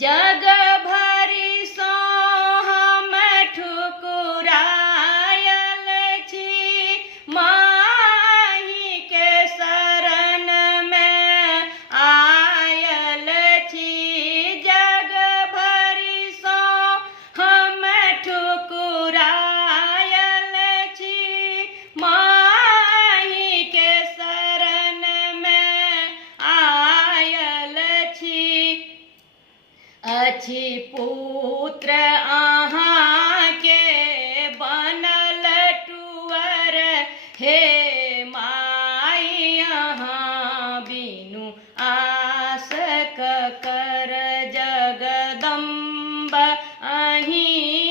जग भरी सो हम ठुकुरायल छी, माही के शरण में आयल छी। जग भरी सो हम ठुकुरायल छी, माही के शरण में आयल छी। अछि पुत्र अहाँ के बनल टुअर, हे माई अहाँ बिनु आस ककर। जगदम्ब अहीं